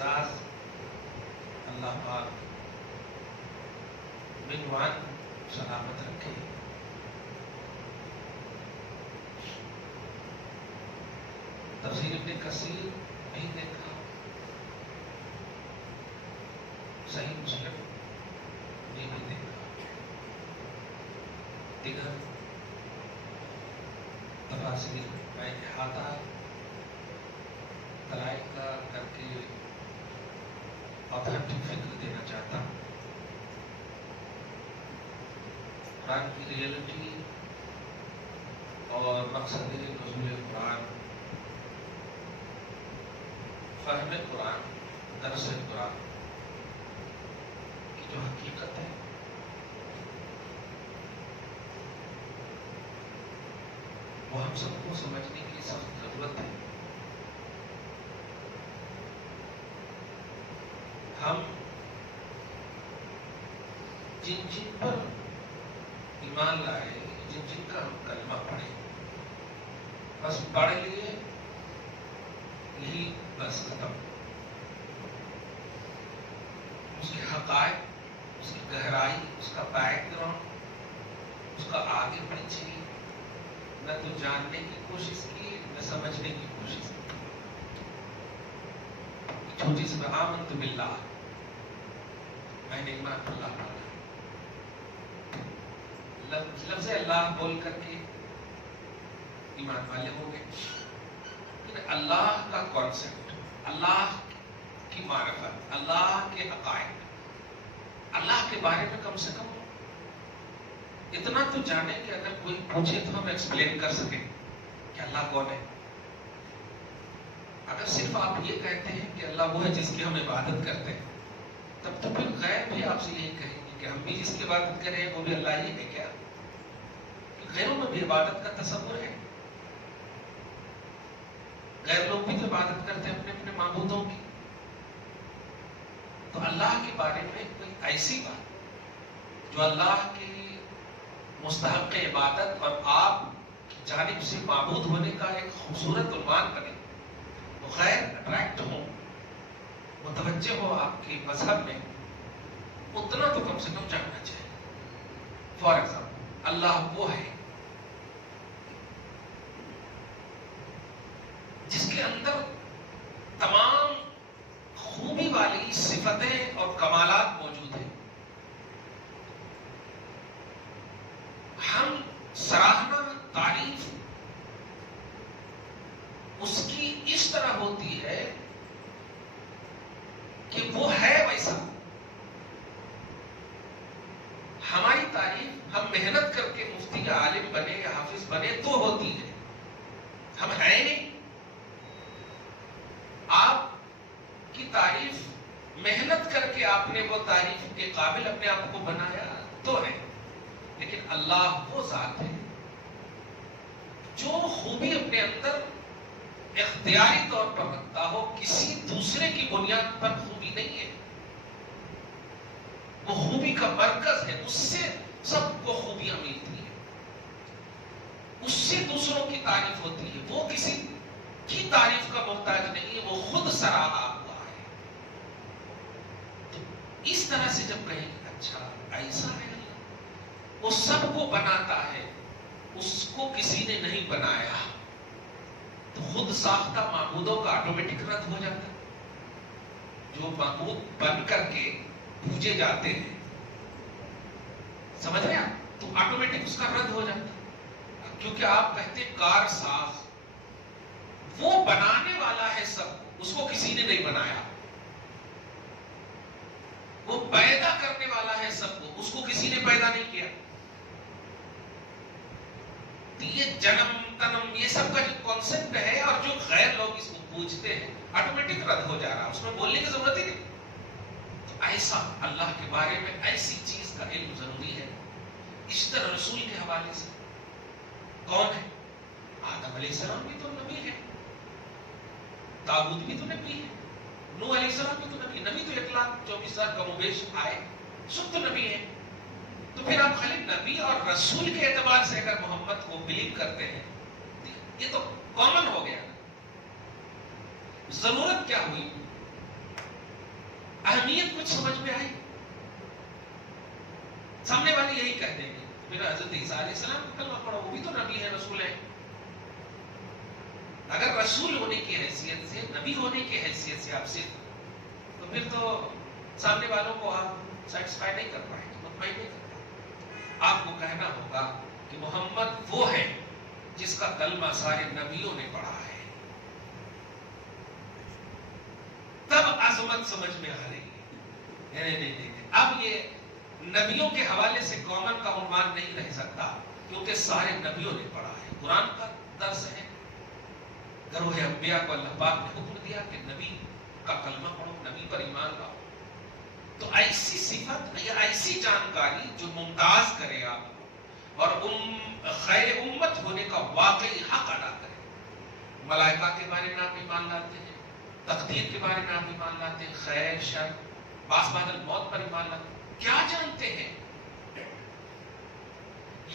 اعزاز اللہ پاک بنوان سلامت رکھے۔ تفسیر ابن کثیر نہیں دیکھا، صحیح مسلم نہیں دیکھا، دیگر تفاسیر میں احاطہ تلائی کا کر کے آتھینٹک فکر دینا چاہتا ہوں۔ قرآن کی ریئلٹی اور مقصد نزول قرآن، فہم قرآن، درس قرآن کی جو حقیقت ہے وہ ہم سب کو سمجھنے کی سخت ضرورت ہے۔ ہم جن پر ایمان لائے، جن کا ہم کلمہ پڑھے، بس پڑھ لیے یہی بس ختم۔ اس کے حقائق، اس کی گہرائی، اس کا بیک گراؤنڈ، اس کا آگے پیچھے نہ تو جاننے کی کوشش کی نہ سمجھنے کی کوشش کی۔ چھوٹی سی میں آمنت باللہ، میں نے ایمان اللہ پڑھا، لفظ اللہ بول کر کے ایمان والے ہو گئے۔ لیکن اللہ کا کانسیپٹ، اللہ کی معرفت، اللہ کے حقائق، اللہ کے بارے میں کم سے کم اتنا تو جانے کہ اگر کوئی پوچھے تو ہم ایکسپلین کر سکیں کہ اللہ کون ہے۔ اگر صرف آپ یہ کہتے ہیں کہ اللہ وہ ہے جس کی ہم عبادت کرتے ہیں، تب تو پھر غیر بھی آپ سے یہی کہیں گے کہ ہم بھی جس کی عبادت کریں وہ بھی اللہ ہی ہے کیا؟ غیروں میں بھی عبادت کا تصور ہے، غیر لوگ بھی تو عبادت کرتے ہیں اپنے اپنے معبودوں کی۔ تو اللہ کے بارے میں کوئی ایسی بات جو اللہ کی مستحق عبادت اور آپ کی جانب سے معبود ہونے کا ایک خوبصورت عنوان بنے، وہ غیر اٹریکٹ ہو، متوجہ ہو آپ کے مذہب میں، اتنا تو کم سے کم جاننا چاہیے۔ فار ایگزامپل، اللہ وہ ہے جس کے اندر تمام خوبی والی صفتیں اور کمالات موجود ہیں۔ ہم سراہنا، تعریف اس کی اس طرح ہوتی ہے کہ وہ ہے ویسا۔ ہماری تعریف ہم محنت کر کے مفتی یا عالم بنے یا حافظ بنے تو ہوتی ہے، ہم ہیں نہیں۔ آپ کی تعریف محنت کر کے آپ نے وہ تعریف کے قابل اپنے آپ کو بنایا تو ہے، لیکن اللہ وہ ذات ہے جو خوبی اپنے اندر اختیاری طور پر رکھتا ہو، کسی دوسرے کی بنیاد پر خوبی نہیں ہے۔ وہ خوبی کا مرکز ہے، اس سے سب کو خوبیاں ملتی ہیں، اس سے دوسروں کی تعریف ہوتی ہے۔ وہ کسی کی تعریف کا محتاج نہیں ہے، وہ خود سراہا ہوا ہے۔ تو اس طرح سے جب کہیں کہ اچھا ایسا ہے، وہ سب کو بناتا ہے، اس کو کسی نے نہیں بنایا، تو خود ساختہ معبودوں کا آٹومیٹک رد ہو جاتا ہے۔ جو معبود بن کر کے پوجے جاتے ہیں، سمجھ رہے ہیں آپ، تو آٹومیٹک اس کا رد ہو جاتا ہے، کیونکہ آپ کہتے ہیں کار ساز، وہ بنانے والا ہے سب کو، اس کو کسی نے نہیں بنایا۔ وہ پیدا کرنے والا ہے سب کو، اس کو کسی نے پیدا نہیں کیا۔ یہ جنم تنم یہ سب کا جو کانسیپٹ ہے اور جو غیر لوگ اس کو پوچھتے ہیں، آٹومیٹک رد ہو جا رہا، اس میں بولنے کی ضرورت ہی نہیں۔ تو ایسا اللہ کے بارے میں ایسی چیز کا علم ضروری ہے۔ اس طرح رسول کے حوالے سے کون ہے؟ آدم علیہ السلام بھی تو نبی ہے، داؤد بھی تو نبی ہے، نوح علیہ السلام بھی تو نبی، نبی تو 1,24,000 کم و بیش آئے، سب تو نبی ہے۔ تو پھر آپ خالی نبی اور رسول کے اعتبار سے اگر محمد کو بلیو کرتے ہیں، یہ تو کامن ہو گیا۔ ضرورت کیا ہوئی اہمیت کچھ سمجھ میں آئی؟ سامنے والے یہی کہہ دیں گے میرا حضرت عیسیٰ علیہ السلام کا کلمہ پڑھو، وہ بھی تو نبی ہے، رسول ہے۔ اگر رسول ہونے کی حیثیت سے، نبی ہونے کی حیثیت سے آپ صرف، تو پھر تو سامنے والوں کو آپ سیٹسفائی نہیں کر پائیں گے، مطمئن نہیں کر پائیں۔ آپ کو کہنا ہوگا کہ محمد وہ ہے جس کا کلمہ سارے نبیوں نے پڑھا ہے، تب عظمت سمجھ میں آ رہی ہے۔ نہیں، اب یہ نبیوں کے حوالے سے کامن کا عنوان نہیں رہ سکتا، کیونکہ سارے نبیوں نے پڑھا ہے، قرآن کا درس ہے۔ گروہ انبیاء کو اللہ پاک نے حکم دیا کہ نبی کا کلمہ پڑھو، نبی پر ایمان لاؤ۔ تو ایسی صفت یا ایسی جانکاری جو ممتاز کرے آپ کو اور خیر امت ہونے کا واقعی حق ادا کرے۔ ملائکہ کے بارے میں آپ ایمان لاتے ہیں، تقدیر کے بارے میں آپ ایمان لاتے ہیں، خیر شر، بعض بعد الموت پر ایمان لاتے ہیں، کیا جانتے ہیں؟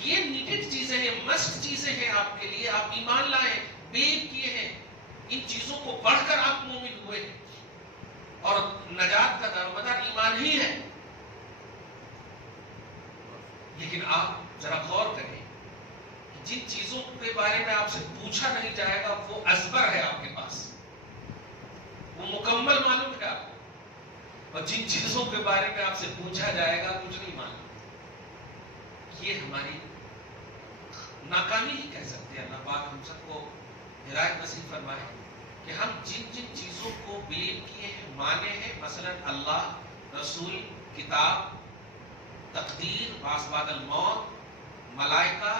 یہ نیڈڈ چیزیں ہیں، مسٹ چیزیں ہیں آپ کے لیے، آپ ایمان لائیں، بلیو کیے ہیں، ان چیزوں کو پڑھ کر آپ مومن ہوئے ہیں، اور نجات کا دارومدار ایمان ہی ہے۔ لیکن آپ ذرا غور کریں، جن چیزوں کے بارے میں آپ سے پوچھا نہیں جائے گا وہ ازبر ہے آپ کے پاس، وہ مکمل معلوم ہے آپ کو، اور جن چیزوں کے بارے میں آپ سے پوچھا جائے گا کچھ نہیں معلوم۔ یہ ہماری ناکامی ہی کہہ سکتے ہیں۔ اللہ پاک ہم سب کو ہدایت نصیب فرمائے کہ ہم جن جن چیزوں کو بلیو کیے ہیں، مانے ہیں، مثلا اللہ، رسول، کتاب، تقدیر، بعث بعد الموت، ملائکہ،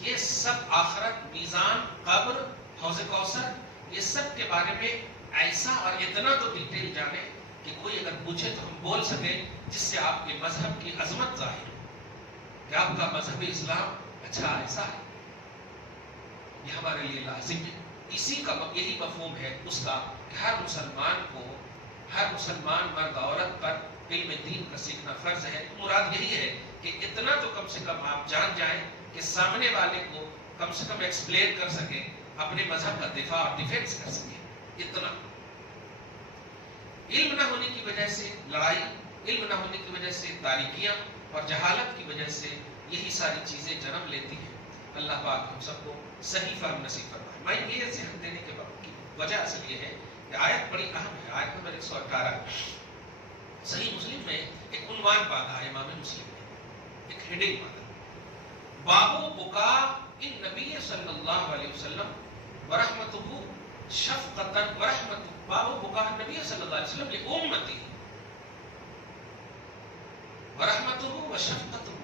یہ سب، آخرت، میزان، قبر، حوض کوثر، یہ سب کے بارے میں ایسا اور اتنا تو ڈیٹیل جانے کہ کوئی اگر پوچھے تو ہم بول سکیں، جس سے آپ کے مذہب کی عظمت ظاہر ہو کہ آپ کا مذہب اسلام اچھا ایسا ہے۔ یہ ہمارے لیے لازم ہے۔ اسی کا یہی مفہوم ہے اس کا کہ ہر مسلمان کو، ہر مسلمان مرد عورت پر علم دین کا سیکھنا فرض ہے۔ مراد یہی ہے کہ اتنا تو کم سے کم آپ جان جائیں کہ سامنے والے کو کم سے کم ایکسپلین کر سکیں، اپنے مذہب کا دفاع اور ڈیفینس کر سکیں۔ اتنا علم نہ ہونے کی وجہ سے لڑائی، علم نہ ہونے کی وجہ سے تاریکیاں اور جہالت کی وجہ سے یہی ساری چیزیں جنم لیتی ہیں۔ اللہ پاک ہم سب کو صحیح فہم نصیب فرمائے۔ میں یہ ذہن دینے کے کی وجہ اصل یہ ہے کہ آیت بڑی اہم ہے۔ آیت نمبر 118 صحیح مسلم میں ایک عنوان باندھا ہے امام مسلم نے، ایک ہیڈنگ باندھا، باب بکا ان نبی صلی اللہ علیہ وسلم ورحمتہ شفقتا ورحمتہ، باب بکا نبی صلی اللہ علیہ وسلم لامتی ورحمتہ وشفقتہ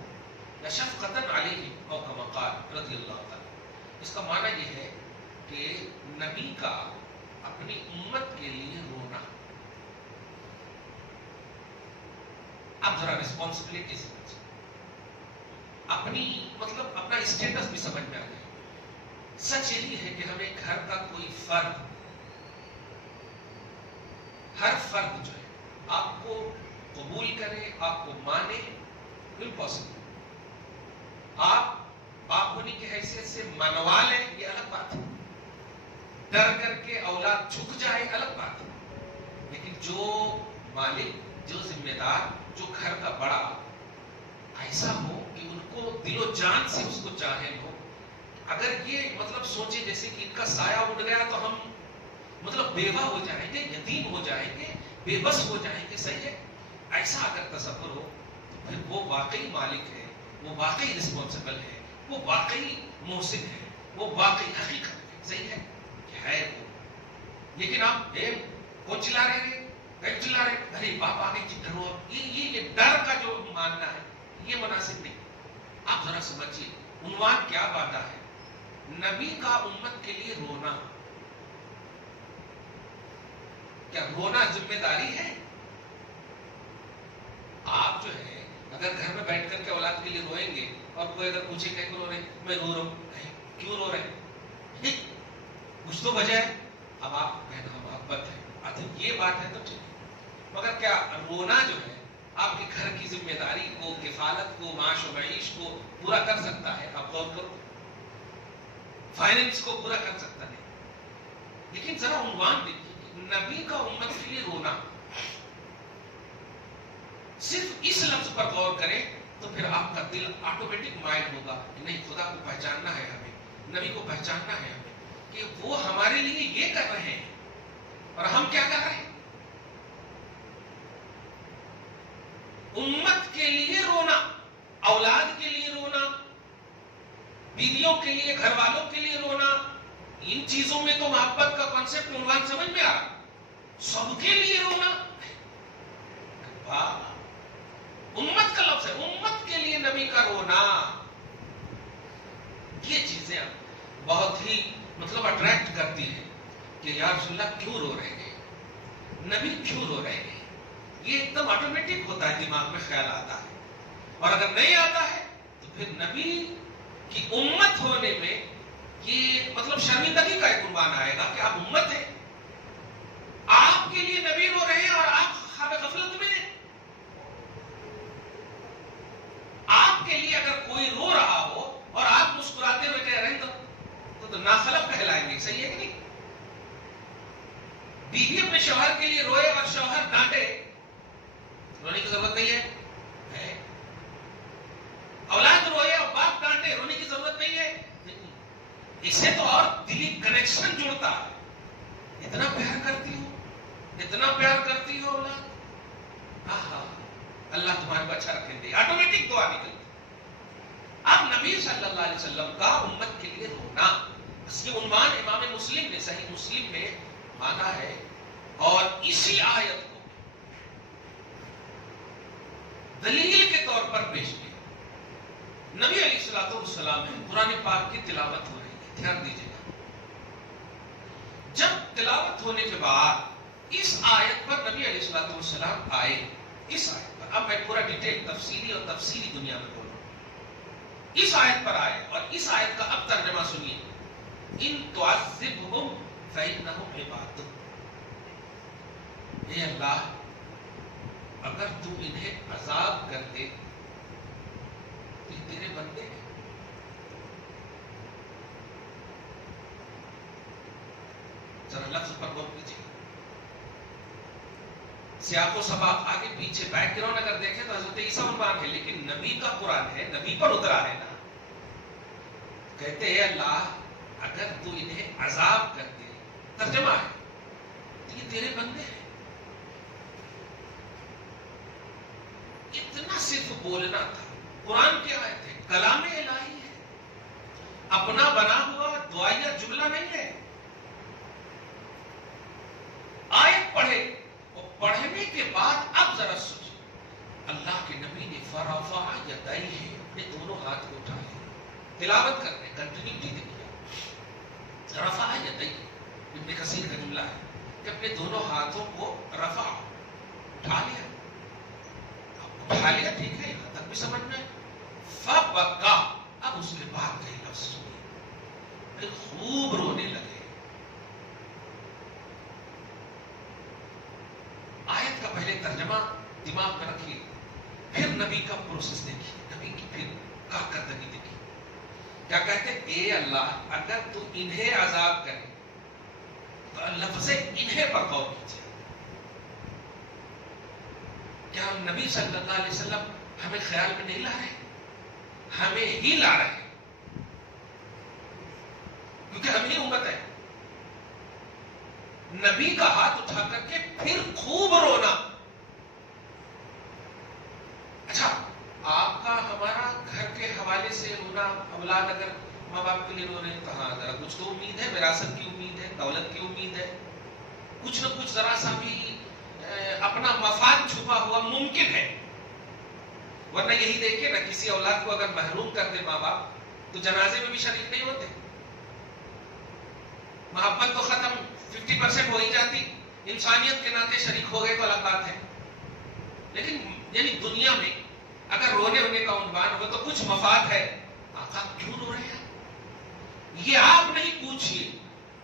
یا شفقتا علیہ او کما قال رضی اللہ تعالی۔ اس کا معنی یہ ہے کہ نبی کا اپنی امت کے لیے رونا۔ اب ذرا ریسپانسبلٹی سمجھ، اپنی مطلب اپنا اسٹیٹس بھی سمجھ میں آ جائے۔ سچ یہی ہے کہ ہمیں گھر کا کوئی فرد، ہر فرد جو ہے آپ کو قبول کرے، آپ کو مانے، امپاسبل۔ آپ باپ ہونے کی حیثیت سے منوا لیں، یہ الگ بات ہے، ڈر کر کے اولاد جھک جائے الگ بات ہے، لیکن جو مالک، جو ذمہ دار، جو گھر کا بڑا ایسا ہو کہ ان کو دل و جان سے اس کو چاہے ہو، اگر یہ مطلب سوچے جیسے کہ ان کا سایہ اڑ گیا تو ہم مطلب بیوہ ہو جائیں گے، یتیم ہو جائیں گے، بے بس ہو جائیں گے، صحیح ہے، ایسا اگر تصور ہو تو پھر وہ واقعی مالک ہے، وہ واقعی رسپانسبل ہے، وہ واقعی محسن ہے، وہ واقعی حقیقت ہے، صحیح ہے کہ ہے وہ۔ لیکن آپ کون چلا رہے ہیں، کہیں چلا رہے ہیں، ارے باپ آگے کی ڈرو، یہ ڈر کا جو ماننا ہے یہ مناسب نہیں۔ آپ ذرا سمجھیے عنوان کیا باندھا ہے، نبی کا امت کے لیے رونا۔ کیا رونا ذمہ داری ہے؟ آپ جو ہے اگر گھر میں بیٹھ کر کے اولاد کے لیے روئیں گے اور کوئی اگر پوچھے کہ رو رہے، میں رو رہا ہوں، کیوں رو رہے، کچھ تو وجہ ہے، اب آپ کہنا محبت ہے، اچھا یہ بات ہے تو ٹھیک ہے، مگر کیا رونا جو ہے آپ کے گھر کی ذمہ داری کو، کفالت کو، معاش و معیش کو پورا کر سکتا ہے؟ آپ غور کرو، فائننس کو پورا کر سکتا ہے؟ لیکن ذرا عنوان دیکھیے، نبی کا امت کے لیے رونا، دل آٹومیٹک مائل ہوگا کہ نہیں، خدا کو پہچاننا ہے ہمیں، نبی کو پہچاننا ہے ہمیں کہ وہ ہمارے لیے یہ کر رہے ہیں اور ہم کیا کر رہے ہیں. امت کے لیے رونا، اولاد کے لیے رونا، بیویوں کے لیے، گھر والوں کے لیے رونا، ان چیزوں میں تو محبت کا کانسیپٹ عنوان سمجھ میں آ رہا. سب کے لیے رونا، واہ، امت کا لفظ ہے، امت کے لیے نبی کا رونا. یہ چیزیں بہت ہی مطلب اٹریکٹ کرتی ہیں کہ یا رسول اللہ کیوں رو رہے ہیں، نبی کیوں رو رہے ہیں. یہ ایک دم آٹومیٹک ہوتا ہے، دماغ میں خیال آتا ہے. اور اگر نہیں آتا ہے تو پھر نبی کی امت ہونے میں یہ مطلب شرمندگی کا ایک عنوان آئے گا کہ آپ امت ہیں، آپ کے لیے نبی رو رہے ہیں اور آپ خواب غفلت میں ہیں. آپ کے لیے اگر کوئی رو رہا ہو اور آپ مسکراتے ہوئے کہہ رہے ہیں تو ناخلف کہلائیں گے. صحیح ہے کہ نہیں؟ بیوی اپنے شوہر کے لیے روئے اور شوہر ڈانٹے، رونے کی ضرورت نہیں ہے. اولاد روئے اور باپ ڈانٹے، رونے کی ضرورت نہیں ہے. اسے تو اور دلی کنیکشن جڑتا ہے. اتنا پیار کرتی ہو، اتنا پیار کرتی ہو اولاد، اللہ تمہارے کو اچھا رکھیں گے. آٹومیٹک دعا نکلتی. اب نبی صلی اللہ علیہ وسلم کا امت کے لیے رونا، اس کی عنوان امام مسلم نے صحیح مسلم میں مانا ہے. اور اسی آیت کو دلیل کے طور پر پیش کیا. نبی علیہ الصلوۃ والسلام ہے، قرآن پاک کی تلاوت ہو رہی ہے، دھیان دیجیے گا. جب تلاوت ہونے کے بعد اس آیت پر نبی علیہ الصلوۃ والسلام آئے. اس آیت پر اب میں پورا ڈیٹیل تفصیلی دنیا میں بولوں. اس آیت پر آئے اور اس آیت کا اب ترجمہ سنیے. ان تعذبہم فإنہم عبادک. اے اللہ، اگر تو انہیں عذاب کر دے تو یہ تیرے بندے ہیں. ذرا لفظ پر غور کیجیے. سیاق و سباق آگے پیچھے بیک گراؤنڈ اگر دیکھیں تو حضرت عیسیٰ عنوان ہے، لیکن نبی کا قرآن ہے، نبی پر اترا ہے نا. کہتے ہیں اللہ اگر تو انہیں عذاب کر دے، ترجمہ ہے تو یہ تیرے بندے ہیں. اتنا صرف بولنا تھا. قرآن کیا آیت ہے؟ کلام الہی ہے، اپنا بنا ہوا دعائیہ جملہ نہیں ہے. آیت پڑھے اور پڑھنے کے بعد اب ذرا سوچیں. اللہ کے نبی نے فرفع یدیہ، اپنے دونوں ہاتھ کو اٹھائے. تلاوت کرنے کنٹینیوٹی دیکھیے. رفع یدیہ ابن کثیر کا جملہ ہے کہ اپنے دونوں ہاتھوں کو رفع، اٹھا لیا. اٹھا لیا ٹھیک ہے، یہاں تک بھی سمجھ میں. فبکا، اب اس کے بعد کئی لفظ سنیے، خوب رونے لگے. آیت کا پہلے ترجمہ دماغ میں رکھیے، پھر نبی کا پروسیس دیکھیے، نبی کی پھر کارکردگی دیکھیے. کیا کہتے ہیں؟ اے اللہ اگر تو انہیں عذاب کرے تو لفظ انہیں پر غور کیجیے. کیا نبی صلی اللہ علیہ وسلم ہمیں خیال میں نہیں لا رہے؟ ہمیں ہی لا رہے ہیں، کیونکہ ہم ہی امت ہے. نبی کا ہاتھ اٹھا کر کے پھر خوب رونا. اچھا، آپ کا ہمارا گھر کے حوالے سے رونا، اولاد اگر ماں باپ کے لیے رو رہے ہیں تو ہاں ذرا کچھ تو امید ہے، وراثت کی امید ہے، دولت کی امید ہے، کچھ نہ کچھ ذرا سا بھی اپنا مفاد چھپا ہوا ممکن ہے. ورنہ یہی دیکھیں نا، کسی اولاد کو اگر محروم کر دے ماں باپ تو جنازے میں بھی شریک نہیں ہوتے. محبت تو ختم 50% ہو ہی جاتی. انسانیت کے ناطے شریک ہو گئے تو الگ بات ہے. لیکن یعنی دنیا میں اگر رونے ہونے کا عنوان ہو تو کچھ مفاد ہے. آقا کیوں رو رہے ہیں؟ یہ آپ نہیں پوچھئے.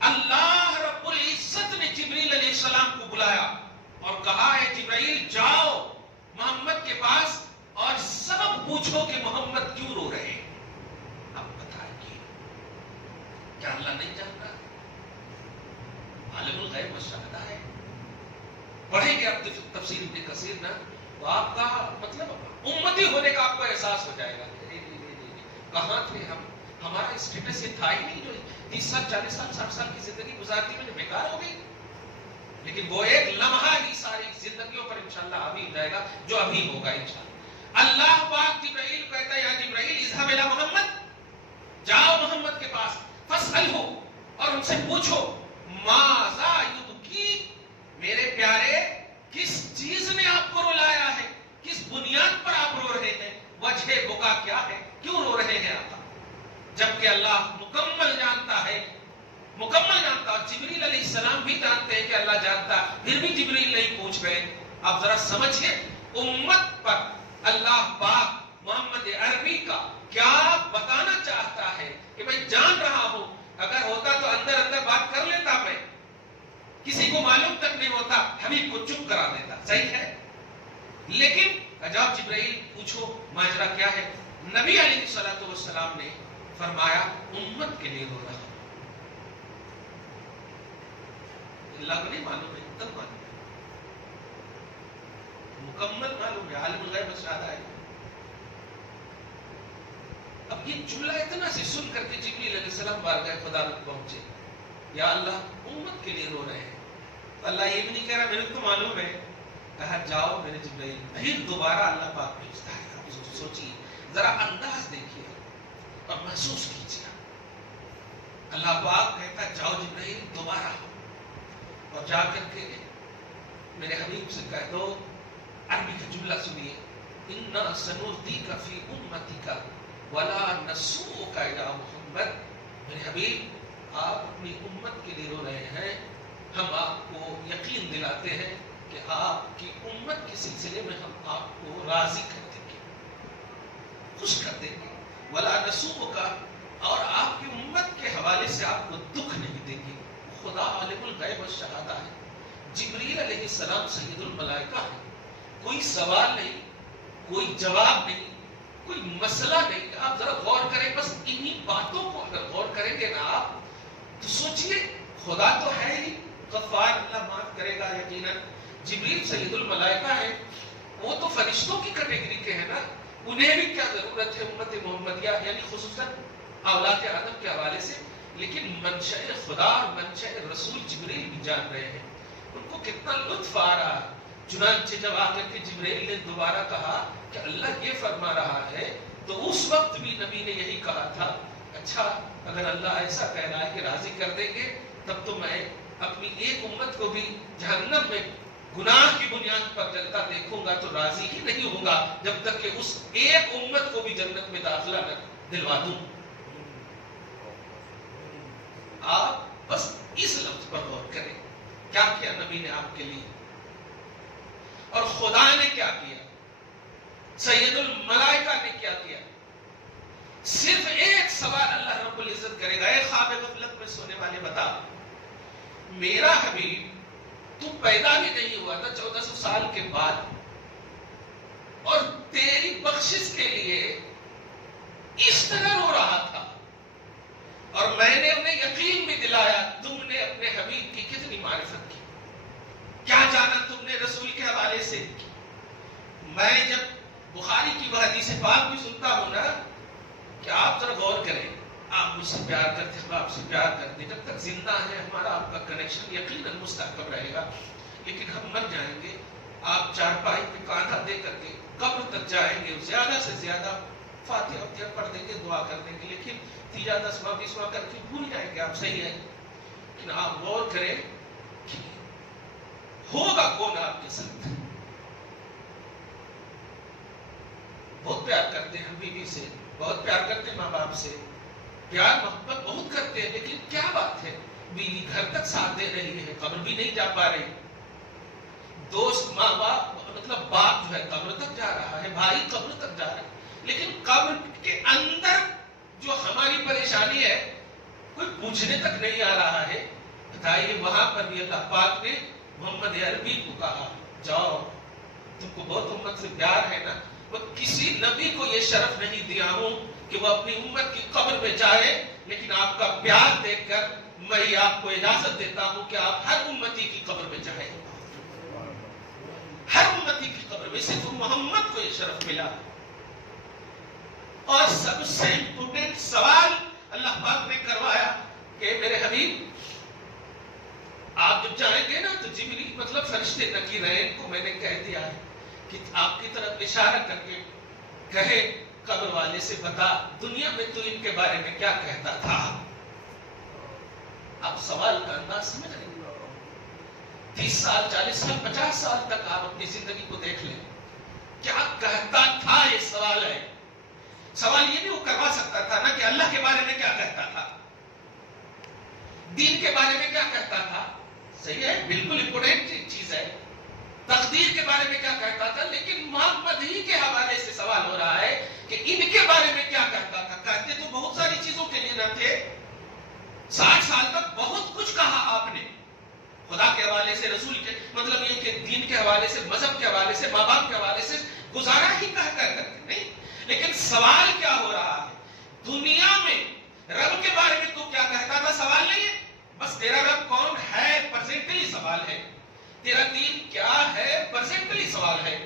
اللہ رب العزت نے جبریل علیہ السلام کو بلایا اور کہا ہے جبرائیل جاؤ محمد کے پاس اور سبب پوچھو کہ محمد کیوں رو رہے ہیں. اب بتائیے، کیا اللہ نہیں جانتا؟ عالم الغیب والشہادہ ہے. پڑھیں گے اب تفسیر ابن کثیر نا، تو آپ کا مطلب امتی ہونے کا آپ کو احساس ہو جائے گا کہاں تھے ہم، ہمارا اسٹیٹس یہ تھا ہی نہیں، جو 30 سال 40 سال 60 سال کی زندگی گزارتی میں بیکار ہو گئی. لیکن وہ ایک لمحہ ہی ساری زندگیوں پر انشاءاللہ حاوی ہو جائے گا جو ابھی ہوگا انشاءاللہ. اللہ پاک جبرائیل کہتا ہے یا جبرائیل اذهب الى محمد، جاؤ محمد کے پاس، فاسألہ، اور ان سے پوچھو ماذا یبکی، میرے پیارے کس چیز نے آپ کو رلایا ہے، کس بنیاد پر آپ رو رہے ہیں، وجہ بکا کیا ہے، کیوں رو رہے ہیں آپ. جبکہ اللہ مکمل جانتا ہے، مکمل جانتا، اور جبریل علیہ السلام بھی جانتے ہیں کہ اللہ جانتا، پھر بھی جبریل نہیں پوچھ رہے. آپ ذرا سمجھئے امت پر اللہ پاک محمد عربی کا کیا بتانا چاہتا ہے کہ میں جان رہا ہوں، اگر ہوتا تو اندر اندر بات کر لیتا، میں کسی کو معلوم تک نہیں ہوتا، حبیب کو چپ کرا دیتا. صحیح ہے، لیکن جب جبرائیل پوچھو ماجرا کیا ہے، نبی علیہ الصلوۃ والسلام نے فرمایا امت کے لیے رو رہا ہوں. اللہ کو نہیں معلوم ہے، تب معلوم ہے، مکمل معلوم ہے، عالم الغیب والشہادہ ہے. اب یہ جملہ اتنا سے سن کر کے جبریل علیہ السلام بارگاہ خدا میں پہنچے، یا اللہ امت کے لیے رو رہے ہیں. اللہ یہ بھی نہیں کہہ رہا میرے کو تو معلوم ہے، کہا جاؤ میرے جبرائیل. پھر دوبارہ اللہ پاک بھیجتا ہے. آپ سوچیے، ذرا انداز دیکھیے اور محسوس کیجیے. اللہ پاک کہتا جاؤ جبرائیل دوبارہ، اور جا کر کے میرے حبیب سے کہہ دو، عربی کا جملہ سنیے، اِنَّا سَنُرْضِيكَ فِي أُمَّتِكَ وَلَا نَسُوءُكَ إِلَىٰ مُحَمَّدٍ. میرے حبیب آپ اپنی امت کے لیے رو رہے ہیں، ہم آپ کو یقین دلاتے ہیں کہ آپ کی امت کے سلسلے میں ہم آپ کو راضی کر دیں گے، خوش کر دیں گے. وَلَا نَسُوءُكَ، اور آپ کی امت کے حوالے سے آپ کو دکھ نہیں دیں گے. خدا عالم الغیب والشہادہ ہے. جبریل علیہ السلام سید الملائکہ ہے. کوئی سوال نہیں، کوئی جواب نہیں، کوئی مسئلہ نہیں. آپ ذرا غور کریں، بس انہی باتوں کو اگر غور کریں گے نا آپ، تو سوچئے خدا تو ہے ہی، غفار، اللہ معاف کرے گا یقیناً. جبریل سید الملائکہ ہے، وہ تو فرشتوں کی کیٹیگری کے ہیں نا، انہیں بھی کیا ضرورت ہے امت محمدیہ یعنی خصوصاً اولاد آدم کے حوالے سے. لیکن منشأ خدا اور منشأ رسول جبریل بھی جان رہے ہیں. ان کو کتنا لطف آ رہا. چنانچہ جب آ کر کے جبریل نے دوبارہ کہا کہ اللہ یہ فرما رہا ہے، تو اس وقت بھی نبی نے یہی کہا تھا، اچھا اگر اللہ ایسا کہہ رہا ہے کہ راضی کر دیں گے، تب تو میں اپنی ایک امت کو بھی جہنم میں گناہ کی بنیاد پر جلتا دیکھوں گا تو راضی ہی نہیں ہوں گا جب تک کہ اس ایک امت کو بھی جنت میں داخلہ نہ دلوا دوں. آپ بس اس لفظ پر غور کریں، کیا کیا نبی نے آپ کے لیے، اور خدا نے کیا کیا، سید الملائکہ نے کیا کیا. صرف ایک سوال اللہ رب العزت کرے گا، اے خواب غفلت میں سونے والے بتا، میرا حبیب تو پیدا بھی نہیں ہوا تھا 1400 سال کے بعد، اور تیری بخشش کے لیے اس طرح رو رہا تھا، اور میں نے انہیں یقین بھی دلایا تم نے اپنے حبیب کی کتنی معرفت کی، کیا جانا تم نے رسول کے حوالے سے. میں جب بخاری کی وہ حدیث پاک بھی سنتا ہوں نا، کہ آپ ذرا غور کریں، آپ مجھ سے پیار کرتے، ہم آپ سے پیار کرتے، جب تک زندہ ہیں ہمارا آپ کا کنیکشن یقیناً مستحکم رہے گا. لیکن ہم مر جائیں گے، آپ چارپائی پہ کاندھا دے کر کے قبر تک جائیں گے، زیادہ سے زیادہ فاتحہ پڑھ دیں گے، دعا کر دیں گے، لیکن 3 10 20 کر کے بھول جائیں گے آپ. صحیح ہے، لیکن آپ غور کریں کہ ہوگا کون آپ کے ساتھ. بہت پیار کرتے ہیں بیوی سے، بہت پیار کرتے ہیں ماں باپ سے، پیار محبت بہت کرتے ہیں، لیکن کیا بات ہے، بیوی گھر تک ساتھ دے رہی ہے، قبر بھی نہیں جا پا رہی. دوست ماں باپ مطلب باپ جو ہے قبر تک جا رہا ہے، بھائی قبر تک جا رہا ہے، لیکن قبر کے اندر جو ہماری پریشانی ہے کوئی پوچھنے تک نہیں آ رہا ہے. بتائیے وہاں پر بھی اللہ پاک نے محمد عربی کو کہا جاؤ، تم کو بہت امت سے پیار ہے نا. وہ کسی نبی کو یہ شرف نہیں دیا ہوں کہ وہ اپنی امت کی قبر میں جائے، لیکن آپ کا پیار دیکھ کر میں آپ کو اجازت دیتا ہوں کہ آپ ہر امتی کی قبر میں جائیں، ہر امتی کی قبر میں صرف محمد کو یہ شرف ملا. اور سب سے امپورٹنٹ سوال اللہ پاک نے کروایا کہ میرے حبیب آپ جب جائیں گے نا تو جبریل مطلب فرشتے نکیرین کو میں نے کہہ دیا ہے کہ آپ کی طرف اشارہ کر کے کہے قبر والے سے بتا دنیا میں تو ان کے بارے میں کیا کہتا تھا. آپ سوال کا انداز سمجھ رہے ہیں. 30 سال 40 سال 50 سال تک آپ اپنی زندگی کو دیکھ لیں کیا کہتا تھا. یہ سوال ہے. سوال یہ نہیں وہ کروا سکتا تھا نا کہ اللہ کے بارے میں کیا کہتا تھا, دین کے بارے میں کیا کہتا تھا. صحیح ہے, بالکل امپورٹنٹ چیز ہے. تقدیر کے بارے میں کیا کہتا تھا, لیکن محمد ہی کے حوالے سے سوال ہو رہا ہے کہ ان کے بارے میں کیا کہتا تھا. کہتے تو بہت ساری چیزوں کے لیے نہ تھے. 60 سال تک بہت کچھ کہا آپ نے, خدا کے حوالے سے, رسول کے مطلب یہ کہ دین کے حوالے سے, مذہب کے حوالے سے, ماں باپ کے حوالے سے گزارا ہی کہہ کرتے نہیں. لیکن سوال کیا ہو رہا ہے, دنیا میں رب کے بارے میں تو کیا کہتا تھا. سوال نہیں ہے بس تیرا رب کون ہے, پرزینٹلی سوال ہے. تیرا دین کیا ہے, پرزینٹلی سوال ہے.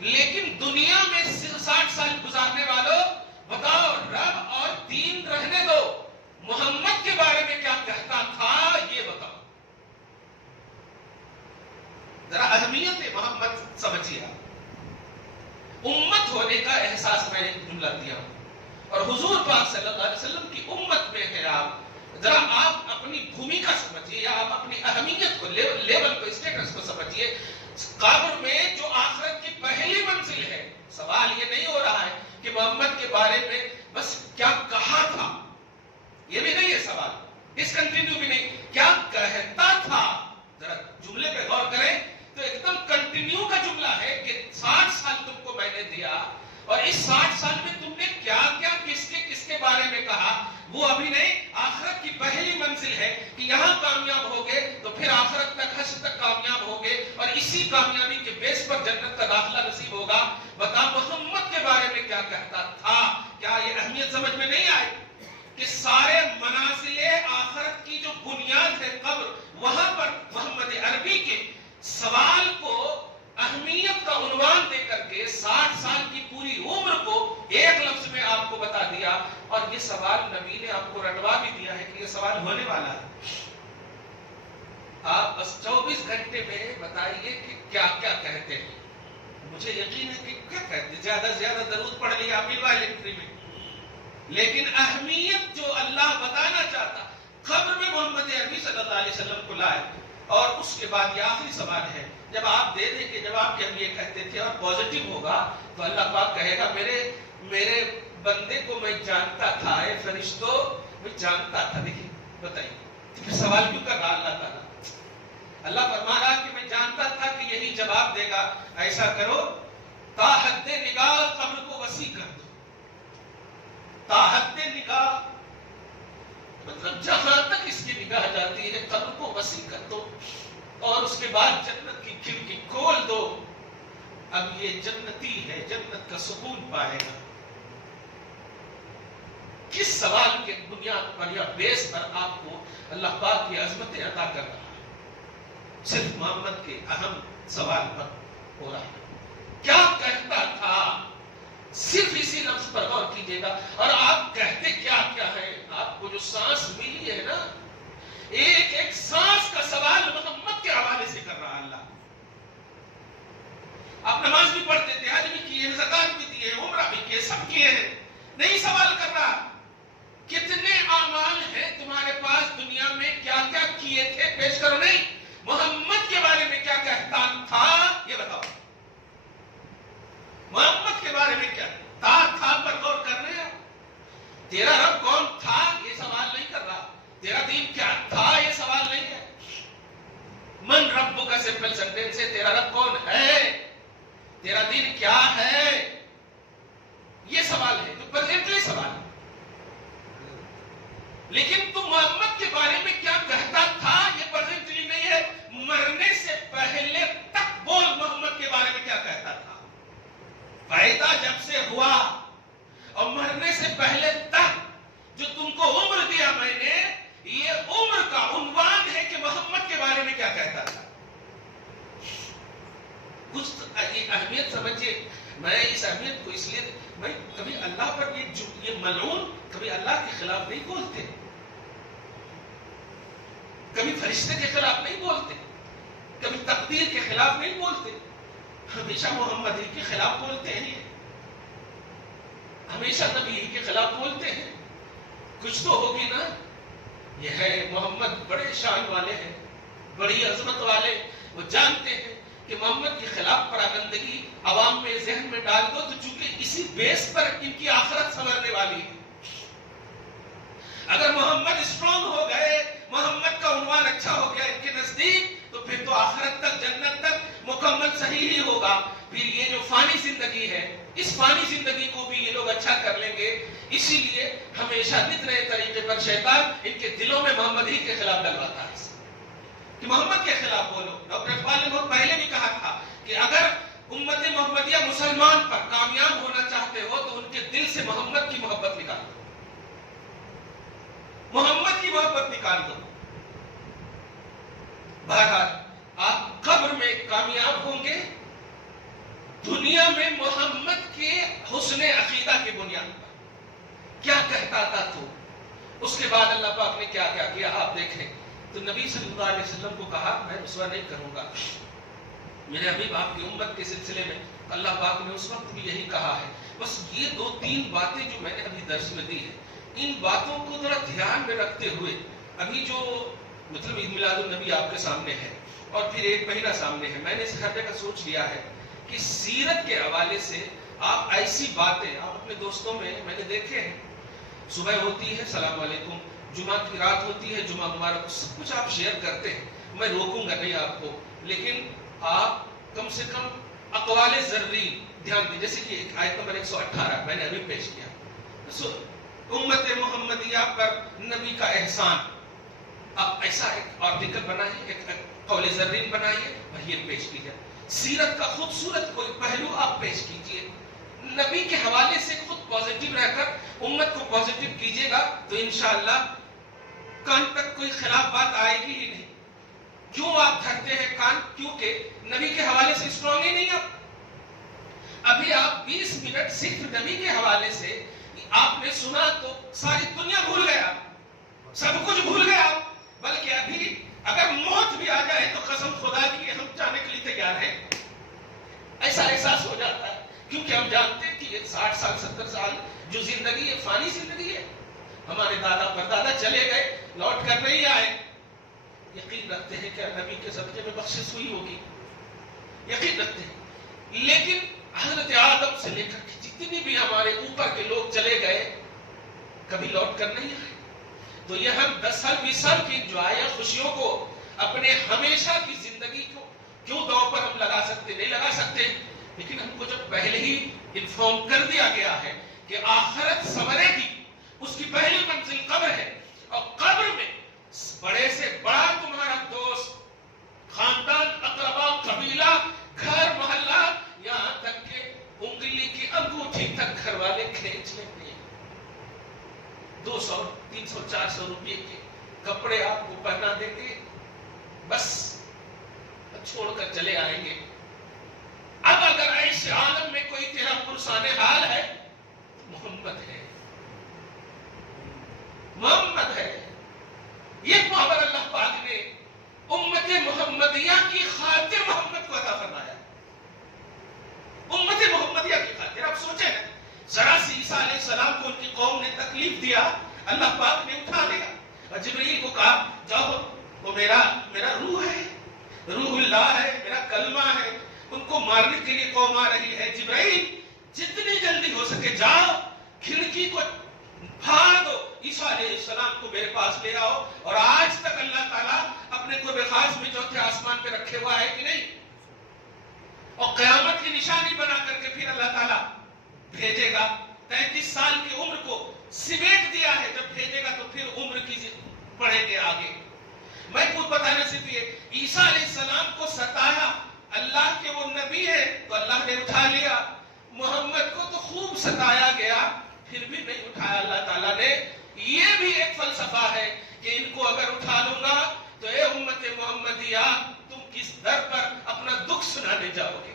لیکن دنیا میں 60 سال گزارنے والوں بتاؤ رب اور دین رہنے دو, محمد کے بارے میں کیا کہتا تھا یہ بتاؤ. ذرا اہمیت محمد سمجھیے. امت ہونے کا احساس میں نے جملہ دیا ہوں اور حضور پاک صلی اللہ علیہ وسلم کی امت میں ہے آپ. ذرا آپ اپنی بھومکا سمجھیے یا آپ اپنی اہمیت کو, لیول کو, اسٹیٹس کو سمجھیے. قبر میں جو آخرت کی پہلی منزل ہے, سوال یہ نہیں ہو رہا ہے کہ محمد کے بارے میں بس کیا کہا تھا, یہ بھی نہیں ہے سوال. ڈسکنٹینیو بھی نہیں, کیا کہتا تھا. ذرا جملے پہ غور کریں تو ایک دم کنٹینیو کا جملہ ہے کہ 60 سال تم کو میں نے دیا اور اس 60 سال میں تم نے کیا کیا کس کے بارے میں کہا, وہ ابھی نہیں. آخرت کی پہلی منزل ہے کہ یہاں کامیاب ہوگے تو پھر آخرت تک, حشر تک کامیاب ہوگے اور اسی کامیابی کے بیس پر جنت کا داخلہ نصیب ہوگا. بتا محمد کے بارے میں کیا کہتا تھا. کیا یہ اہمیت سمجھ میں نہیں آئی کہ سارے منازل آخرت کی جو بنیاد ہے قبر, وہاں پر محمد عربی کے سوال کو اہمیت کا عنوان دے کر کے 60 سال کی پوری عمر کو ایک لفظ میں آپ کو بتا دیا. اور یہ سوال نبی نے آپ کو رٹوا بھی دیا ہے کہ یہ سوال ہونے والا ہے. آپ بس 24 گھنٹے میں بتائیے کہ کیا کیا کہتے ہیں. مجھے یقین ہے کہ کیا کہتے ہیں, زیادہ سے زیادہ درود پڑھ لیا انٹری میں, لیکن اہمیت جو اللہ بتانا چاہتا قبر میں محمد عربی صلی اللہ علیہ وسلم کو لائے. اور اس کے بعد یہ آخری سوال ہے, جب آپ دے دیں کہ جواب کہ ہم یہ کہتے تھے اور پوزیٹو ہوگا تو اللہ پاک کہے گا میرے بندے کو میں جانتا تھا, اے فرشتوں میں جانتا تھا. دیکھیں بتائیے تو پھر سوال کیوں کر رہا اللہ تعالیٰ. اللہ فرما رہا کہ میں جانتا تھا کہ یہی جواب دے گا. ایسا کرو تا حد نگاہ قبر کو وسیع کر دو. تا حد نگاہ مطلب جہاں تک اس کی نگاہ جاتی ہے قبر کو وسیع کر دو اور اس کے بعد جنت کی کھڑکی کھول دو. اب یہ جنتی ہے, جنت کا سکون پائے گا. کس سوال کے بنیاد پر یا بیس پر آپ کو اللہ پاک کی عظمتیں عطا کر رہا ہے؟ صرف محمد کے اہم سوال پر ہو رہا ہے. کیا کہتا تھا, صرف اسی لفظ پر غور کیجیے گا. اور آپ کہتے کیا کیا ہے. آپ کو جو سانس ملی ہے نا, ایک ایک سانس کا سوال محمد کے حوالے سے کر رہا اللہ. آپ نماز بھی پڑھتے تھے, حج بھی کیے, زکات بھی دیے, عمرہ بھی کیے, سب کیے ہیں, نہیں سوال کر رہا کتنے اعمال ہیں تمہارے پاس دنیا میں, کیا کیا کیے تھے پیش کرو. نہیں, محمد کے بارے میں کیا کہتا تھا یہ بتاؤ. محمد کے بارے میں کیا تھا پر غور کر رہے ہیں. تیرا رب کون تھا یہ سوال نہیں کر رہا. تیرا دین کیا تھا یہ سوال نہیں ہے. من رب کا سمپل سینٹینس ہے, تیرا رب کون ہے, تیرا دین کیا ہے, یہ سوال ہے, جو پرزینٹلی سوال ہے. لیکن تم محمد کے بارے میں کیا کہتا تھا یہ پرزینٹلی نہیں ہے. مرنے سے پہلے تک بول محمد کے بارے میں کیا کہتا تھا. پیدا جب سے ہوا اور مرنے سے پہلے تک جو تم کو عمر دیا میں نے, یہ عمر کا عنوان ہے کہ محمد کے بارے میں کیا کہتا تھا. کچھ کی اہمیت سمجھیے. میں اس اہمیت کو اس لیے میں کبھی اللہ پر یہ ملعون کبھی اللہ کے خلاف نہیں بولتے, کبھی فرشتے کے خلاف نہیں بولتے, کبھی تقدیر کے خلاف نہیں بولتے, ہمیشہ محمد ہی کے خلاف بولتے ہیں, ہمیشہ نبی ہی کے خلاف بولتے ہیں. کچھ تو ہوگی نا. یہ ہے محمد بڑے شان والے ہیں, بڑی عظمت والے. وہ جانتے ہیں کہ محمد کے خلاف پراگندگی عوام میں ذہن میں ڈال دو تو چونکہ اسی بیس پر ان کی آخرت سنورنے والی ہے. اگر محمد اسٹرانگ ہو گئے, محمد کا عنوان اچھا ہو گیا ان کے نزدیک, تو پھر تو آخرت تک جنت تک مکمل صحیح ہی ہوگا. پھر یہ جو فانی زندگی ہے, اس فانی زندگی کو بھی یہ لوگ اچھا کر لیں گے. اسی لیے ہمیشہ نت نئے طریقے پر شیطان ان کے دلوں میں محمد ہی کے خلاف ڈلواتا ہے کہ محمد کے خلاف بولو. ڈاکٹر اقبال نے بہت پہلے بھی کہا تھا کہ اگر امت محمدیہ مسلمان پر کامیاب ہونا چاہتے ہو تو ان کے دل سے محمد کی محبت نکال دو, محمد کی محبت نکال دو. بہرحال آپ قبر میں کامیاب ہوں گے, دنیا میں محمد کے حسن عقیدہ کی بنیاد پر. کیا کہتا تھا تو اس کے بعد اللہ پاک نے کیا کیا کیا آپ دیکھیں. تو نبی صلی اللہ علیہ وسلم کو کہا میں رسوا نہیں کروں گا. میرے حبیب آپ کی امت کے سلسلے میں اللہ پاک نے اس وقت بھی یہی کہا ہے. بس یہ 2-3 باتیں جو میں نے ابھی درس میں دی ہیں, ان باتوں کو ذرا دھیان میں رکھتے ہوئے, ابھی جو مطلب عید میلاد النبی آپ کے سامنے ہے اور پھر 1 مہینہ سامنے ہے, میں نے اس ہر جگہ سوچ لیا ہے کہ سیرت کے حوالے سے آپ ایسی باتیں آپ اپنے دوستوں میں نے دیکھے ہیں, صبح ہوتی ہے سلام علیکم, جمعہ کی رات ہوتی ہے جمعہ مبارک, سب کچھ آپ شیئر کرتے ہیں. میں روکوں گا نہیں آپ کو, لیکن آپ کم سے کم اقوال ضروری دھیان دیں. جیسے کہ آیت نمبر 118 میں نے ابھی پیش کیا, امت محمدیہ پر نبی کا احسان. آپ ایسا ایک آرٹیکل بنائیے, ایک قول زرین بنائیے, وہی پیش کیجیے. سیرت کا خوبصورت کوئی پہلو آپ پیش کیجیے, نبی کے حوالے سے خود پازیٹیو رہ کر امت کو پازیٹیو کیجیے گا تو انشاءاللہ کان تک کوئی خلاف بات آئے گی ہی نہیں. کیوں آپ دھرتے ہیں کان؟ کیونکہ نبی کے حوالے سے اسٹرانگ ہی نہیں. ابھی آپ 20 منٹ صرف نبی کے حوالے سے آپ نے سنا تو ساری دنیا بھول گیا, سب کچھ بھول گیا. بلکہ ابھی اگر موت بھی آ جائے تو قسم خدا کی ہم جانے کے لیے تیار ہیں, ایسا احساس ہو جاتا ہے. کیونکہ ہم جانتے ہیں کہ یہ 60 سال 70 سال جو زندگی ہے فانی زندگی ہے. ہمارے دادا پردادا چلے گئے, لوٹ کر نہیں آئے. یقین رکھتے ہیں کہ نبی کے صدقے میں بخشش ہوئی ہوگی, یقین رکھتے ہیں. لیکن حضرت آدم سے لے کر جتنی بھی ہمارے اوپر کے لوگ چلے گئے کبھی لوٹ کر نہیں آئے. تو یہ ہم 10 سال 20 سال کی انجوائے خوشیوں کو اپنے ہمیشہ کی زندگی کو کیوں داؤ پر ہم لگا سکتے؟ نہیں لگا سکتے. لیکن ہم کو جب پہلے ہی انفارم کر دیا گیا ہے کہ آخرت سنورے گی, اس کی پہلی منزل قبر ہے, اور قبر میں بڑے سے بڑا تمہارا دوست, خاندان, اقربا, قبیلہ, گھر, محلہ, یہاں تک کہ انگلی کی انگوٹھی تک گھر والے کھینچ لیتے ہیں. 200 300 400 روپے کے کپڑے آپ کو پہنا دیں گے, بس چھوڑ کر چلے آئیں گے. اب اگر ایسے عالم میں کوئی تیرا پرسان حال ہے تو محمد ہے, محمد ہے. یہ پاور اللہ پاک نے امت محمدیہ کی خاطر محمد کو عطا فرمایا. امت محمدیہ کی خاطر. اب سوچیں ذرا سی عیسیٰ علیہ السلام کو ان کی قوم نے تکلیف دیا, اللہ پاک نے اٹھا لیا اور جبرائیل کو کہا جاؤ, وہ میرا روح ہے, روح اللہ ہے, میرا کلمہ ہے, ان کو مارنے کے لیے قوم آ رہی ہے. جبرائیل جتنی جلدی ہو سکے جاؤ, کھڑکی کو پھاڑ دو, عیسیٰ علیہ السلام کو میرے پاس لے آؤ. اور آج تک اللہ تعالیٰ اپنے قرب خاص میں چوتھے آسمان پہ رکھے ہوا ہے کہ نہیں, اور قیامت کی نشانی بنا کر کے پھر اللہ تعالیٰ بھیجے گا. 33 سال کی عمر کو سمیٹ دیا ہے, جب بھیجے گا تو پھر عمر کی پڑھیں گے آگے. میں خود بتانا صرف یہ, عیسیٰ علیہ السلام کو ستایا, اللہ کے وہ نبی ہے تو اللہ نے اٹھا لیا. محمد کو تو خوب ستایا گیا, پھر بھی نہیں اٹھایا اللہ تعالیٰ نے. یہ بھی ایک فلسفہ ہے کہ ان کو اگر اٹھا لوں گا تو اے امت محمدیہ تم کس در پر اپنا دکھ سنانے جاؤ گے.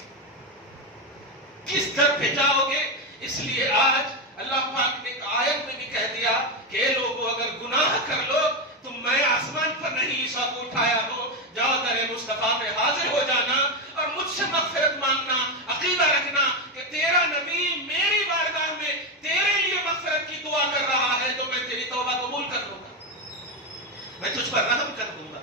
کس گھر پہ جاؤ گے؟ اس لیے آج اللہ پاک نے ایک آیت میں بھی کہہ دیا کہ اے لوگو اگر گناہ کر لو تو میں آسمان پر نہیں عیسیٰ کو اٹھایا ہوں، جاؤ در مصطفیٰ میں حاضر ہو جانا اور مجھ سے مغفرت مانگنا، عقیدہ رکھنا کہ تیرا نبی میری بارگاہ میں تیرے لیے مغفرت کی دعا کر رہا ہے تو میں تیری توبہ قبول کر لوں گا، میں تجھ پر رحم کر دوں گا۔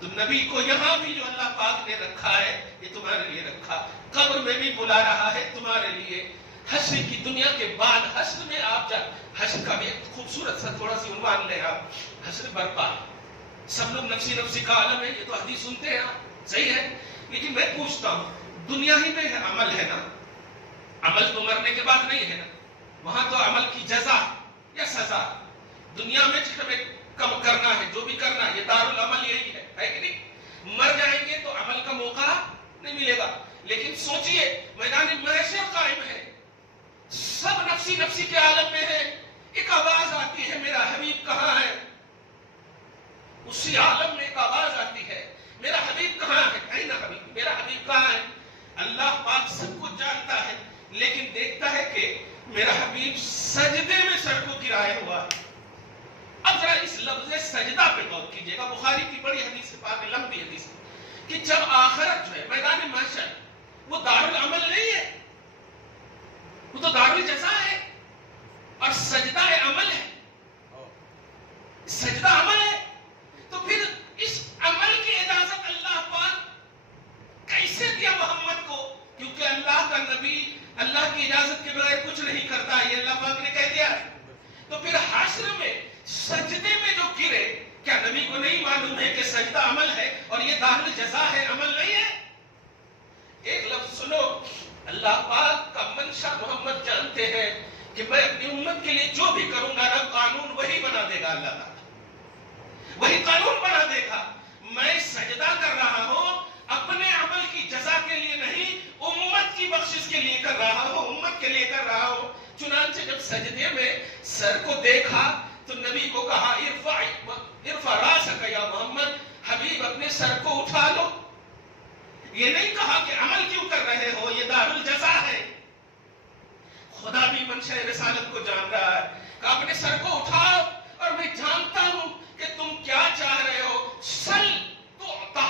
تو نبی کو یہاں بھی جو اللہ پاک نے رکھا ہے یہ تمہارے لیے رکھا، قبر میں بھی بلا رہا ہے تمہارے لیے، حشر کی دنیا کے بعد حشر میں آپ جا، حشر کا بھی ایک خوبصورت سا تھوڑا سی عنوان لیں آپ، حشر برپا، سب لوگ نفسی نفسی کا عالم ہے، یہ تو حدیث سنتے ہیں آپ، صحیح ہے، لیکن میں پوچھتا ہوں دنیا ہی میں عمل ہے نا، عمل تو مرنے کے بعد نہیں ہے نا، وہاں تو عمل کی جزا یا سزا، دنیا میں ہمیں کم کرنا ہے جو بھی کرنا ہے، یہ دارالعمل یہی ہے کہ نہیں؟ مر جائیں گے تو عمل کا موقع نہیں ملے گا، لیکن سوچئے میدان محشر قائم ہے، سب نفسی نفسی کے عالم میں ہے، ایک آواز آتی ہے میرا حبیب کہاں ہے؟ اسی عالم میں ایک آواز آتی ہے میرا حبیب کہاں ہے؟ این حبیب، میرا حبیب کہاں ہے؟ اللہ پاک سب کچھ جانتا ہے لیکن دیکھتا ہے کہ میرا حبیب سجدے میں سر کو گرائے ہوا ہے۔ اب ذرا اس لفظ سجدہ پہ غور کیجئے گا، بخاری کی بڑی حدیث پاک، لمبی حدیث کہ جب آخرت جو ہے میدان محشر وہ دارالعمل نہیں ہے، وہ تو دارالجزا ہے، اور سجدہ عمل ہے، سجدہ عمل ہے، تو پھر اس عمل کی اجازت اللہ پاک کیسے دیا محمد کو؟ کیونکہ اللہ کا نبی اللہ کی اجازت کے بغیر کچھ نہیں کرتا، یہ اللہ پاک نے کہہ دیا ہے۔ تو پھر حشر میں سجدے میں جو گرے، کیا نبی کو نہیں معلوم ہے کہ سجدہ عمل ہے اور یہ دارالجزا ہے، عمل نہیں ہے؟ ایک لفظ سنو، اللہ پاک کا منشا محمد جانتے ہیں کہ میں اپنی امت کے لیے جو بھی کروں گا نا، قانون وہی بنا دے گا، اللہ تعالیٰ وہی قانون بنا دے گا۔ میں سجدہ کر رہا ہوں اپنے عمل کی جزا کے لیے نہیں، امت کی بخشش کے لیے کر رہا ہوں، امت کے لیے کر رہا ہوں۔ چنانچہ جب سجدے میں سر کو دیکھا تو نبی کو کہا ارفع راسک یا محمد، حبیب اپنے سر کو اٹھا لو۔ یہ نہیں کہا کہ عمل کیوں کر رہے ہو، یہ دارالجزا ہے۔ خدا بھی منشا رسالت کو جان رہا ہے کہ اپنے سر کو اٹھاؤ اور میں جانتا ہوں کہ تم کیا چاہ رہے ہو، سل تو عطا،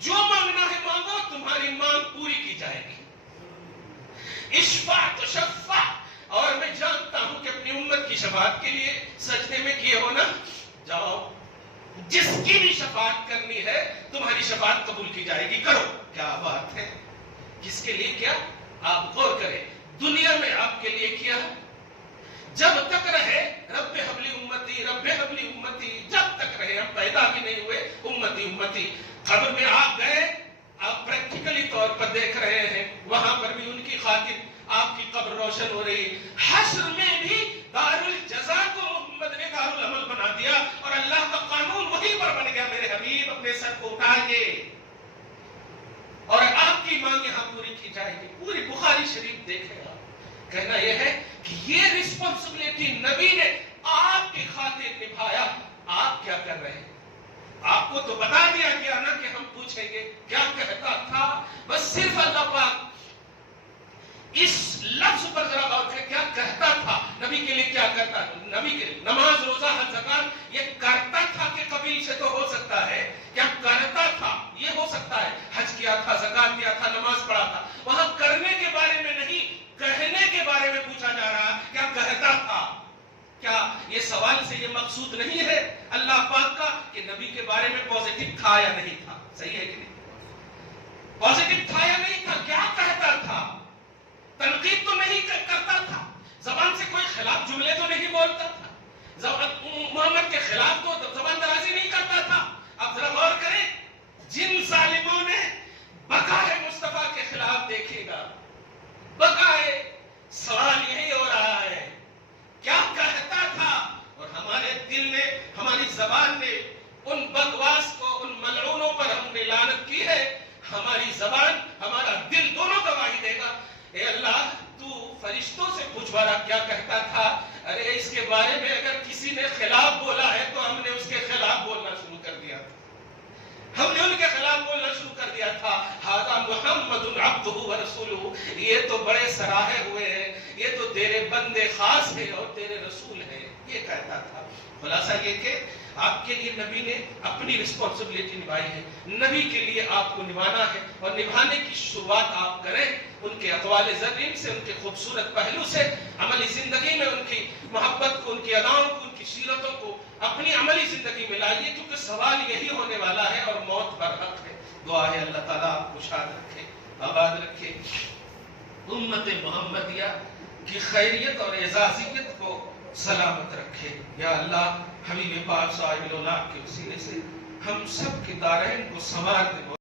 جو مانگنا ہے مانگو، تمہاری مانگ پوری کی جائے گی، اشفع تو شفع، اور میں جانتا ہوں کہ اپنی امت کی شفاعت کے لیے سجدے میں کیے ہو نا، جاؤ جس کی بھی شفاعت کرنی ہے تمہاری شفاعت قبول کی جائے گی، کرو۔ کیا بات ہے، کس کے لیے کیا؟ آپ غور کریں، دنیا میں آپ کے لیے کیا، جب تک رہے رب حبلی امتی، رب حبلی امتی، جب تک رہے، ہم پیدا بھی نہیں ہوئے امتی امتی، قبر میں آپ گئے، آپ پریکٹیکلی طور پر دیکھ رہے ہیں، وہاں پر بھی ان کی خاطر آپ کی قبر روشن ہو رہی، حشر میں بھی دارالجزا کو محمد نے دارالعمل بنا دیا اور اللہ کا قانون وہی پر بن گیا، میرے حبیب اپنے سر کو اٹھائیے اور آپ کی مانگ یہاں پوری کی جائے گی۔ پوری بخاری شریف دیکھے گا، کہنا یہ ہے کہ یہ رسپانسبلٹی نبی نے آپ کی خاطر نبھایا، آپ کیا کر رہے ہیں؟ آپ کو تو بتا دیا گیا نا کہ ہم پوچھیں گے کیا کہتا تھا، بس صرف اللہ پاک اس لفظ پر ذرا غور کریں، کیا کہتا تھا، نبی کے لیے کیا کرتا تھا، نبی کے لیے نماز روزہ حج زکات، یہ کرتا تھا کہ قبیل سے تو ہو سکتا ہے، کیا کرتا تھا یہ ہو سکتا ہے، حج کیا تھا، زکات دیا تھا، نماز پڑھا تھا، وہاں کرنے کے بارے میں نہیں کہنے کے بارے میں پوچھا جا رہا، کیا کہتا تھا؟ کیا یہ سوال سے یہ مقصود نہیں ہے اللہ پاک کا کہ نبی کے بارے میں پوزیٹو تھا یا نہیں تھا؟ صحیح ہے کہ نہیں؟ پوزیٹو تھا یا نہیں تھا؟ کیا کہتا تھا؟ تنقید تو نہیں کرتا تھا، زبان سے کوئی خلاف جملے تو نہیں بولتا تھا، محمد کے خلاف تو زبان درازی نہیں کرتا تھا۔ اب ذرا غور کریں، جن ظالموں نے بقائے مصطفیٰ کے خلاف دیکھے گا، بقائے، سوال یہی ہو رہا ہے کیا کہتا تھا، اور ہمارے دل نے، ہماری زبان نے ان بکواس کو، ان ملعونوں پر ہم نے لعنت کی ہے، ہماری زبان ہمارا دل دونوں گواہی دے گا۔ اے اللہ تو فرشتوں سے پوچھوانا کیا کہتا تھا، ارے اس کے بارے میں اگر کسی نے خلاف بولا ہے تو ہم نے اس کے خلاف بولنا شروع کر دیا تھا، ہم نے ان کے خلاف بولنا شروع کر دیا تھا۔ ہذا محمد محمد عبدہ ورسولہ، یہ تو بڑے سراہے ہوئے ہیں، یہ تو تیرے بندے خاص ہیں اور تیرے رسول ہیں، یہ کہتا تھا۔ خلاصہ یہ کہ آپ کے لیے نبی نے اپنی رسپانسبلٹی نبھائی ہے، نبی کے لیے آپ کو نبھانا ہے، اور نبھانے کی شروعات آپ کریں ان کے اقوال زرین سے، ان کے خوبصورت پہلو سے، عملی زندگی میں ان کی محبت کو، ان کی اداؤں کو، ان کی سیرتوں کو اپنی عملی زندگی میں لائیے، کیونکہ سوال یہی ہونے والا ہے اور موت برحق ہے۔ دعا ہے اللہ تعالیٰ آپ کو شاد رکھے، آباد رکھے، امت محمدیہ کی خیریت اور اعزازیت کو سلامت رکھے۔ یا اللہ حبیب پاک صاحب الولاد کے وسیلے سے ہم سب کے دارین کو سنوار دے۔